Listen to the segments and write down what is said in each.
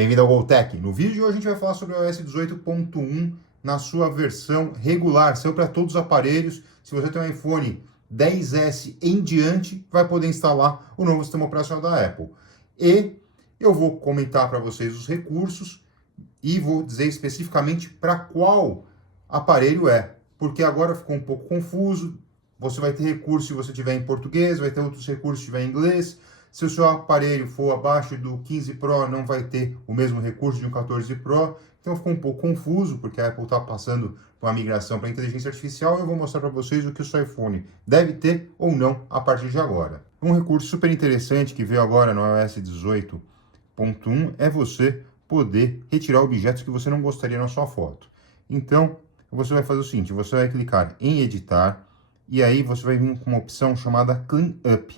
Bem-vindo ao GoTech. No vídeo de hoje a gente vai falar sobre o iOS 18.1 na sua versão regular, saiu para todos os aparelhos. Se você tem um iPhone 10S em diante, vai poder instalar o novo sistema operacional da Apple. E eu vou comentar para vocês os recursos e vou dizer especificamente para qual aparelho é, porque agora ficou um pouco confuso. Você vai ter recurso se você tiver em português, vai ter outros recursos se tiver em inglês. Se o seu aparelho for abaixo do 15 Pro, não vai ter o mesmo recurso de um 14 Pro. Então ficou um pouco confuso, porque a Apple está passando por uma migração para inteligência artificial. E eu vou mostrar para vocês o que o seu iPhone deve ter ou não a partir de agora. Um recurso super interessante que veio agora no iOS 18.1 é você poder retirar objetos que você não gostaria na sua foto. Então, você vai fazer o seguinte, você vai clicar em editar, e aí você vai vir com uma opção chamada Clean Up,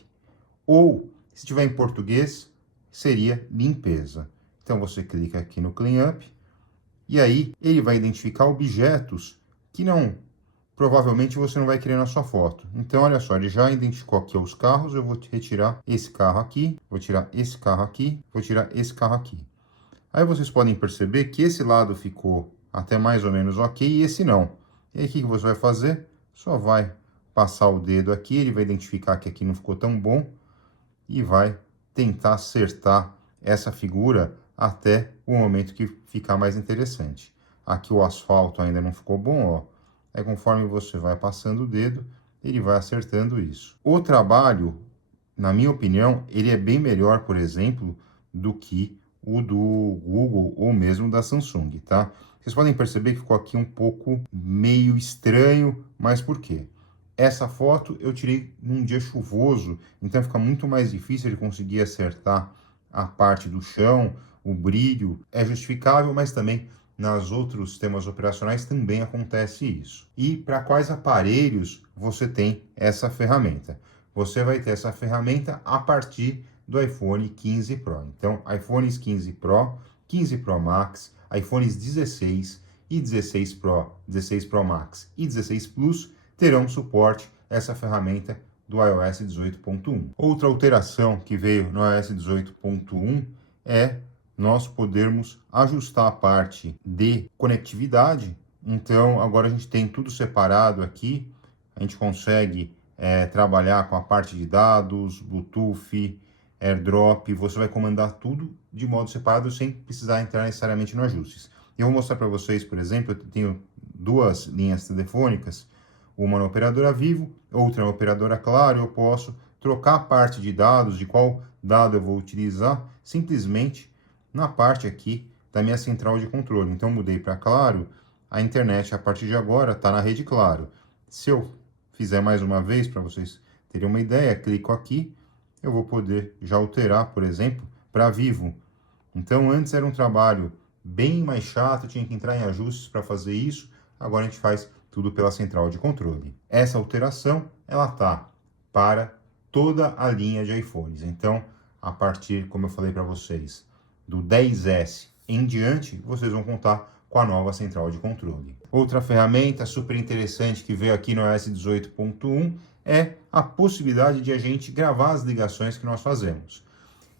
ou, se tiver em português, seria limpeza. Então, você clica aqui no Clean Up, e aí ele vai identificar objetos que provavelmente você não vai querer na sua foto. Então, olha só, ele já identificou aqui os carros, eu vou retirar esse carro aqui, vou tirar esse carro aqui, vou tirar esse carro aqui. Aí vocês podem perceber que esse lado ficou até mais ou menos ok e esse não. E aí o que você vai fazer? Só vai passar o dedo aqui, ele vai identificar que aqui não ficou tão bom e vai tentar acertar essa figura até o momento que ficar mais interessante. Aqui o asfalto ainda não ficou bom, ó. Aí conforme você vai passando o dedo, ele vai acertando isso. O trabalho, na minha opinião, ele é bem melhor, por exemplo, do que o do Google ou mesmo da Samsung, tá? Vocês podem perceber que ficou aqui um pouco meio estranho, mas por quê? Essa foto eu tirei num dia chuvoso, então fica muito mais difícil de conseguir acertar a parte do chão, o brilho. É justificável, mas também nos outros sistemas operacionais também acontece isso. E para quais aparelhos você tem essa ferramenta? Você vai ter essa ferramenta a partir do iPhone 15 Pro. Então, iPhones 15 Pro, 15 Pro Max, iPhones 16 e 16 Pro, 16 Pro Max e 16 Plus terão suporte a essa ferramenta do iOS 18.1. Outra alteração que veio no iOS 18.1 é nós podermos ajustar a parte de conectividade. Então, agora a gente tem tudo separado aqui, a gente consegue trabalhar com a parte de dados, Bluetooth, AirDrop, você vai comandar tudo de modo separado sem precisar entrar necessariamente no ajustes. Eu vou mostrar para vocês, por exemplo, eu tenho duas linhas telefônicas, uma na operadora Vivo, outra na operadora Claro, eu posso trocar a parte de dados, de qual dado eu vou utilizar, simplesmente na parte aqui da minha central de controle. Então, mudei para Claro, a internet a partir de agora está na rede Claro. Se eu fizer mais uma vez, para vocês terem uma ideia, clico aqui, eu vou poder já alterar, por exemplo, para Vivo. Então, antes era um trabalho bem mais chato, tinha que entrar em ajustes para fazer isso, agora a gente faz tudo pela central de controle. Essa alteração, ela tá para toda a linha de iPhones. Então, a partir, como eu falei para vocês, do 10S em diante, vocês vão contar com a nova central de controle. Outra ferramenta super interessante que veio aqui no iOS 18.1 é a possibilidade de a gente gravar as ligações que nós fazemos.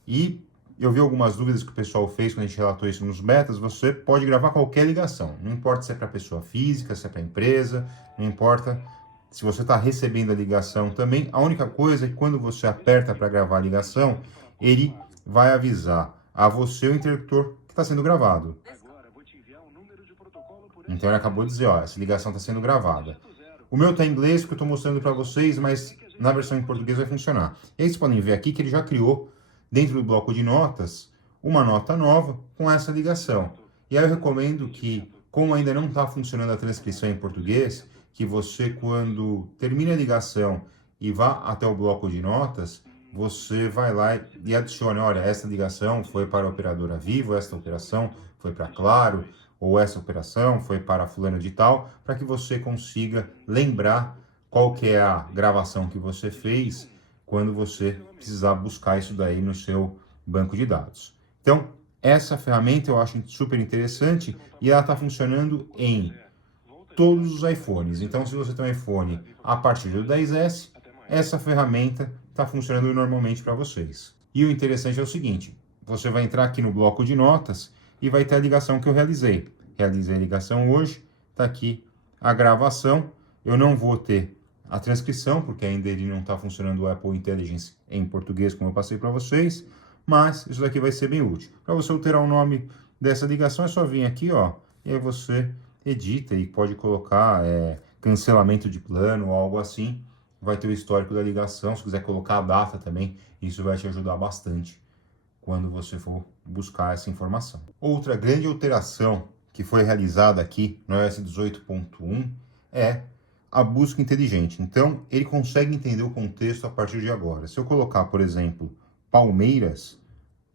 E eu vi algumas dúvidas que o pessoal fez quando a gente relatou isso nos betas. Você pode gravar qualquer ligação, não importa se é para pessoa física, se é para empresa, não importa se você está recebendo a ligação também. A única coisa é que quando você aperta para gravar a ligação, ele vai avisar a você o interruptor que está sendo gravado. Então ele acabou de dizer, ó, essa ligação está sendo gravada. O meu está em inglês, que eu estou mostrando para vocês, mas na versão em português vai funcionar. E aí vocês podem ver aqui que ele já criou, dentro do bloco de notas, uma nota nova com essa ligação. E aí eu recomendo que, como ainda não está funcionando a transcrição em português, que você, quando termina a ligação e vá até o bloco de notas, você vai lá e adicione, olha, essa ligação foi para a operadora Vivo, esta operação foi para Claro, ou essa operação foi para fulano de tal, para que você consiga lembrar qual que é a gravação que você fez quando você precisar buscar isso daí no seu banco de dados. Então, essa ferramenta eu acho super interessante e ela está funcionando em todos os iPhones. Então, se você tem um iPhone a partir do 10S, essa ferramenta está funcionando normalmente para vocês. E o interessante é o seguinte, você vai entrar aqui no bloco de notas e vai ter a ligação que eu realizei. Realizei a ligação hoje, está aqui a gravação. Eu não vou ter a transcrição, porque ainda ele não está funcionando o Apple Intelligence em português, como eu passei para vocês, mas isso daqui vai ser bem útil. Para você alterar o nome dessa ligação, é só vir aqui, ó, e aí você edita e pode colocar cancelamento de plano ou algo assim. Vai ter o histórico da ligação, se quiser colocar a data também, isso vai te ajudar bastante quando você for buscar essa informação. Outra grande alteração que foi realizada aqui no iOS 18.1 é a busca inteligente. Então, ele consegue entender o contexto a partir de agora. Se eu colocar, por exemplo, Palmeiras,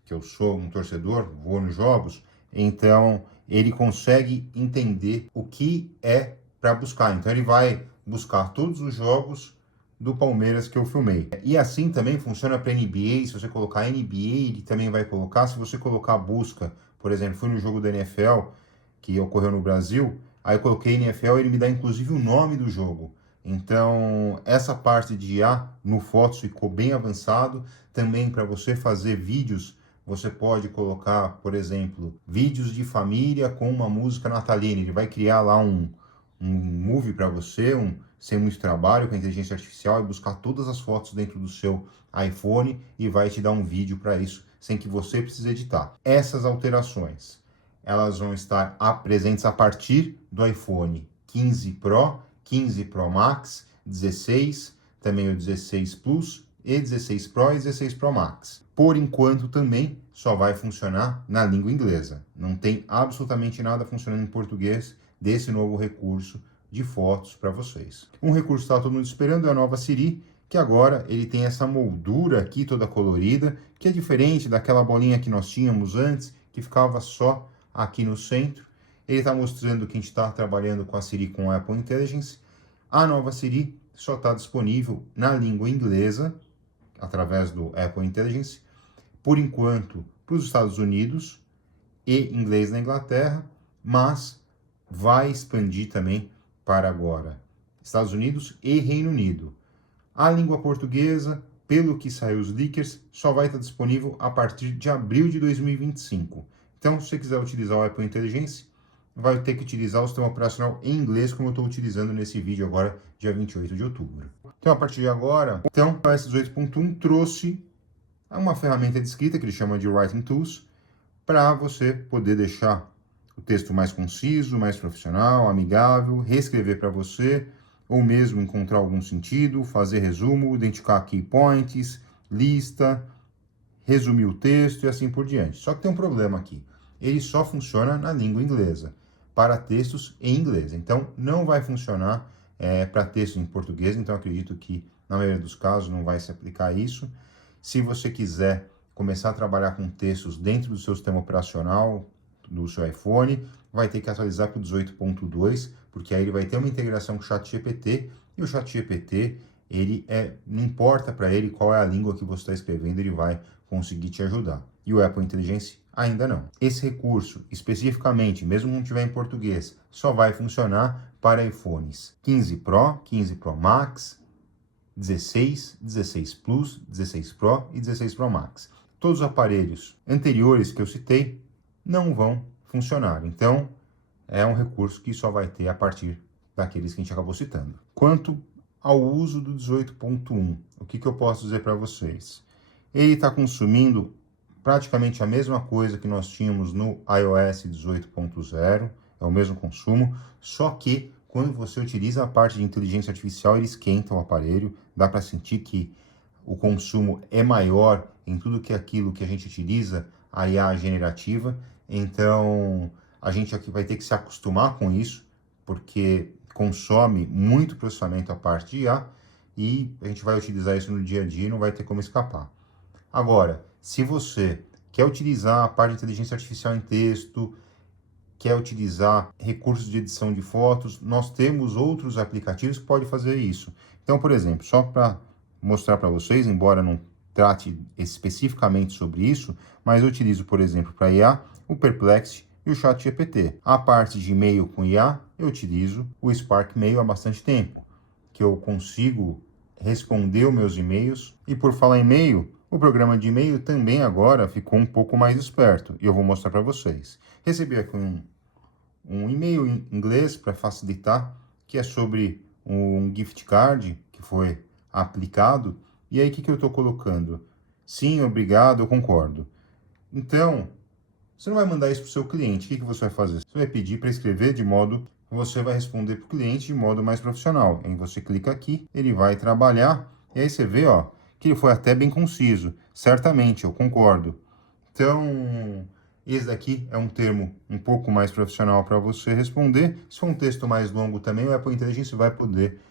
que eu sou um torcedor, vou nos jogos, então ele consegue entender o que é para buscar. Então, ele vai buscar todos os jogos do Palmeiras que eu filmei. E assim também funciona para NBA. Se você colocar NBA, ele também vai colocar. Se você colocar a busca, por exemplo, fui no jogo da NFL, que ocorreu no Brasil, aí eu coloquei NFL, ele me dá inclusive o nome do jogo. Então, essa parte de IA no Fotos ficou bem avançado. Também para você fazer vídeos, você pode colocar, por exemplo, vídeos de família com uma música natalina. Ele vai criar lá um movie para você, sem muito trabalho, com a inteligência artificial, e buscar todas as fotos dentro do seu iPhone e vai te dar um vídeo para isso, sem que você precise editar. Essas alterações, elas vão estar presentes a partir do iPhone 15 Pro, 15 Pro Max, 16, também o 16 Plus, e 16 Pro e 16 Pro Max. Por enquanto também só vai funcionar na língua inglesa. Não tem absolutamente nada funcionando em português desse novo recurso de fotos para vocês. Um recurso que está todo mundo esperando é a nova Siri, que agora ele tem essa moldura aqui toda colorida, que é diferente daquela bolinha que nós tínhamos antes, que ficava só aqui no centro. Ele está mostrando que a gente está trabalhando com a Siri com a Apple Intelligence. A nova Siri só está disponível na língua inglesa, através do Apple Intelligence, por enquanto para os Estados Unidos e inglês na Inglaterra, mas vai expandir também para agora Estados Unidos e Reino Unido. A língua portuguesa, pelo que saiu os leakers, só vai estar disponível a partir de abril de 2025. Então, se você quiser utilizar o Apple Intelligence, vai ter que utilizar o sistema operacional em inglês, como eu estou utilizando nesse vídeo agora, dia 28 de outubro. Então, a partir de agora, o iOS 18.1 trouxe uma ferramenta de escrita que ele chama de Writing Tools, para você poder deixar o texto mais conciso, mais profissional, amigável, reescrever para você, ou mesmo encontrar algum sentido, fazer resumo, identificar key points, lista, resumir o texto e assim por diante. Só que tem um problema aqui. Ele só funciona na língua inglesa, para textos em inglês. Então, não vai funcionar para textos em português. Então, acredito que, na maioria dos casos, não vai se aplicar isso. Se você quiser começar a trabalhar com textos dentro do seu sistema operacional, do seu iPhone, vai ter que atualizar para o 18.2, porque aí ele vai ter uma integração com o ChatGPT, e o ChatGPT, não importa para ele qual é a língua que você está escrevendo, ele vai conseguir te ajudar. E o Apple Intelligence ainda não. Esse recurso, especificamente, mesmo que não tiver em português, só vai funcionar para iPhones 15 Pro, 15 Pro Max, 16, 16 Plus, 16 Pro e 16 Pro Max. Todos os aparelhos anteriores que eu citei não vão funcionar. Então, é um recurso que só vai ter a partir daqueles que a gente acabou citando. Quanto ao uso do 18.1, o que eu posso dizer para vocês? Ele está consumindo praticamente a mesma coisa que nós tínhamos no iOS 18.0, é o mesmo consumo, só que quando você utiliza a parte de inteligência artificial, ele esquenta o aparelho, dá para sentir que o consumo é maior em tudo aquilo que a gente utiliza, a IA generativa. Então, a gente aqui vai ter que se acostumar com isso, porque consome muito processamento a parte de IA, e a gente vai utilizar isso no dia a dia e não vai ter como escapar. Agora, se você quer utilizar a parte de inteligência artificial em texto, quer utilizar recursos de edição de fotos, nós temos outros aplicativos que podem fazer isso. Então, por exemplo, só para mostrar para vocês, embora não trate especificamente sobre isso, mas eu utilizo, por exemplo, para IA, o Perplexity e o ChatGPT. A parte de e-mail com IA, eu utilizo o Spark Mail há bastante tempo, que eu consigo responder os meus e-mails. E por falar em e-mail, O programa de e-mail também agora ficou um pouco mais esperto e eu vou mostrar para vocês. Recebi aqui um e-mail em inglês para facilitar, que é sobre um gift card que foi aplicado. E aí, o que eu estou colocando? Sim, obrigado, eu concordo. Então, você não vai mandar isso para o seu cliente. O que você vai fazer? Você vai pedir para escrever de modo que você vai responder para o cliente de modo mais profissional. Aí você clica aqui, ele vai trabalhar, e aí você vê, ó, que ele foi até bem conciso. Certamente, eu concordo. Então, esse daqui é um termo um pouco mais profissional para você responder. Se for um texto mais longo também, o Apple Intelligence vai poder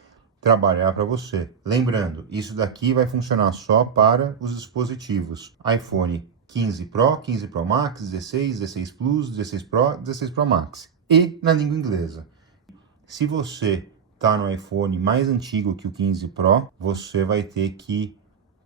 trabalhar para você. Lembrando, isso daqui vai funcionar só para os dispositivos iPhone 15 Pro, 15 Pro Max, 16, 16 Plus, 16 Pro, 16 Pro Max. E na língua inglesa. Se você está no iPhone mais antigo que o 15 Pro, você vai ter que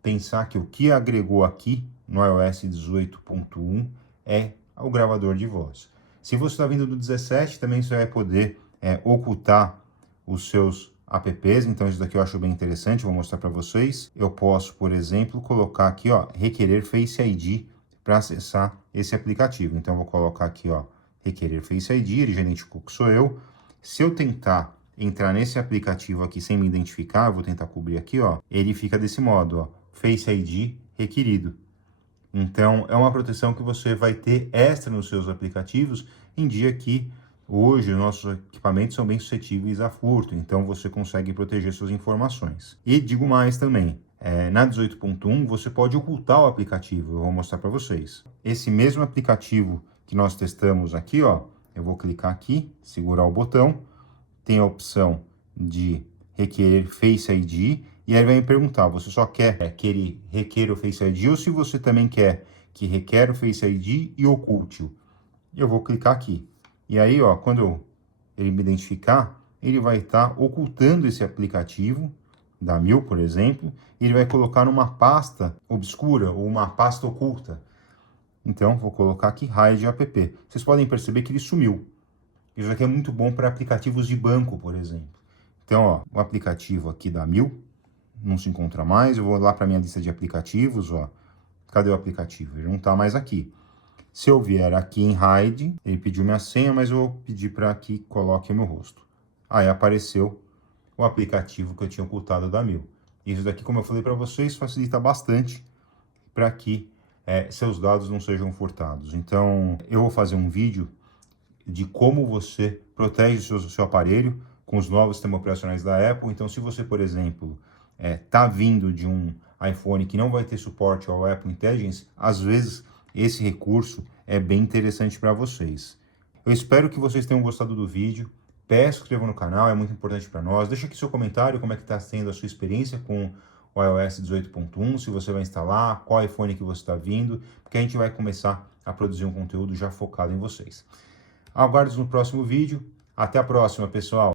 pensar que o que agregou aqui no iOS 18.1 é o gravador de voz. Se você está vindo do 17, também você vai poder ocultar os seus apps, então isso daqui eu acho bem interessante, vou mostrar para vocês. Eu posso, por exemplo, colocar aqui, ó, requerer Face ID para acessar esse aplicativo. Então eu vou colocar aqui, ó, requerer Face ID, ele já identificou que sou eu. Se eu tentar entrar nesse aplicativo aqui sem me identificar, eu vou tentar cobrir aqui, ó, ele fica desse modo, ó, Face ID requerido. Então, é uma proteção que você vai ter extra nos seus aplicativos em dia que hoje os nossos equipamentos são bem suscetíveis a furto, então você consegue proteger suas informações. E digo mais também, na 18.1 você pode ocultar o aplicativo, eu vou mostrar para vocês. Esse mesmo aplicativo que nós testamos aqui, ó, eu vou clicar aqui, segurar o botão, tem a opção de requerer Face ID, e aí vai me perguntar, você só quer que ele requeira o Face ID ou se você também quer que requer o Face ID e oculte-o? Eu vou clicar aqui. E aí, ó, quando ele me identificar, ele vai estar ocultando esse aplicativo da Mil, por exemplo, e ele vai colocar numa pasta obscura ou uma pasta oculta. Então, vou colocar aqui Hide App. Vocês podem perceber que ele sumiu. Isso aqui é muito bom para aplicativos de banco, por exemplo. Então, ó, o aplicativo aqui da Mil não se encontra mais. Eu vou lá para minha lista de aplicativos, ó. Cadê o aplicativo? Ele não está mais aqui. Se eu vier aqui em Hide, ele pediu minha senha, mas eu vou pedir para que coloque o meu rosto. Aí apareceu o aplicativo que eu tinha ocultado da Mil. Isso daqui, como eu falei para vocês, facilita bastante para que seus dados não sejam furtados. Então, eu vou fazer um vídeo de como você protege o seu aparelho com os novos sistemas operacionais da Apple. Então, se você, por exemplo, está vindo de um iPhone que não vai ter suporte ao Apple Intelligence, às vezes esse recurso é bem interessante para vocês. Eu espero que vocês tenham gostado do vídeo. Peço que se inscrevam no canal, é muito importante para nós. Deixa aqui seu comentário, como é que está sendo a sua experiência com o iOS 18.1, se você vai instalar, qual iPhone que você está vindo, porque a gente vai começar a produzir um conteúdo já focado em vocês. Aguarde no próximo vídeo. Até a próxima, pessoal!